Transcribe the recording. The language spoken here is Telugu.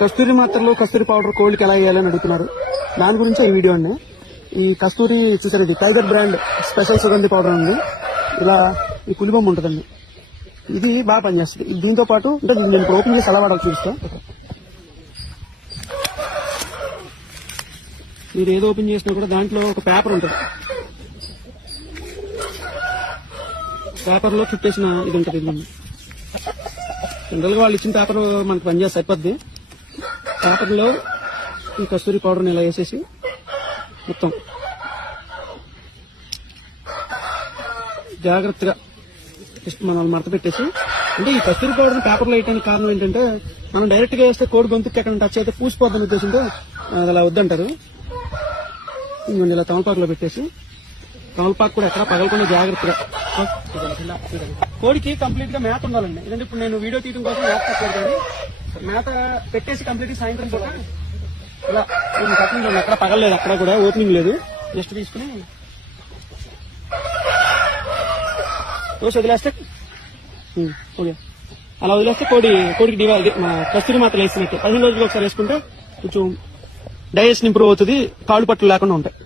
కస్తూరి మాత్రలు కస్తూరి పౌడర్ కోళ్ళకి ఎలా వేయాలని అడుగుతున్నారు. దాని గురించి ఈ వీడియో అండి. ఈ కస్తూరి చూసారు, ఇది టైగర్ బ్రాండ్ స్పెషల్ సుగంధి పౌడర్ ఉంది. ఇలా ఈ పులిబొమ్మ ఉంటుందండి, ఇది బాగా పనిచేస్తుంది. దీంతో పాటు అంటే నేను ఇప్పుడు ఓపెన్ చేసి ఎలా వాడాలి చూపిస్తా. మీరు ఏది ఓపెన్ చేసినా కూడా దాంట్లో ఒక పేపర్ ఉంటుంది, పేపర్ లో చుట్టేసిన ఇది ఉంటుంది. ఇది జనరల్ గా వాళ్ళు ఇచ్చిన పేపర్ మనకు పనిచేసి సరిపోద్ది. పేపర్ లో ఈ కస్తూరి పౌడర్ని ఇలా వేసేసి మొత్తం జాగ్రత్తగా మనం మడత పెట్టేసి, అంటే ఈ కస్తూరి పౌడర్ పేపర్ లో వేయడానికి కారణం ఏంటంటే మనం డైరెక్ట్ గా వేస్తే కోడి గొంతుకి ఎక్కడ టచ్ అయితే పూసిపోద్దని ఉద్దేశంతో అలా వద్దంటారు. ఇంకొంచెం ఇలా తమలపాకులో పెట్టేసి, తమలపాకు కూడా ఎక్కడ పగలకుండా జాగ్రత్తగా. కోడికి కంప్లీట్ గా మేత ఉండాలండి. ఎందుకంటే ఇప్పుడు నేను వీడియో తీయడం కోసం మేత పెట్టలేదు, మేత పెట్టేసి కంప్లీట్ సాయంత్రం పూట ఇలా కటింగ్ ఎక్కడ పగలలేదు, అక్కడ కూడా ఓపెనింగ్ లేదు. జస్ట్ తీసుకుని వదిలేస్తే ఓకే, అలా వదిలేస్తే కోడికి మన కస్తూరి మాత్రం వేసినట్టు 15 రోజులకు ఒకసారి వేసుకుంటే కొంచెం డైజెషన్ ఇంప్రూవ్ అవుతుంది, కాళ్ళు పట్లు లేకుండా ఉంటాయి.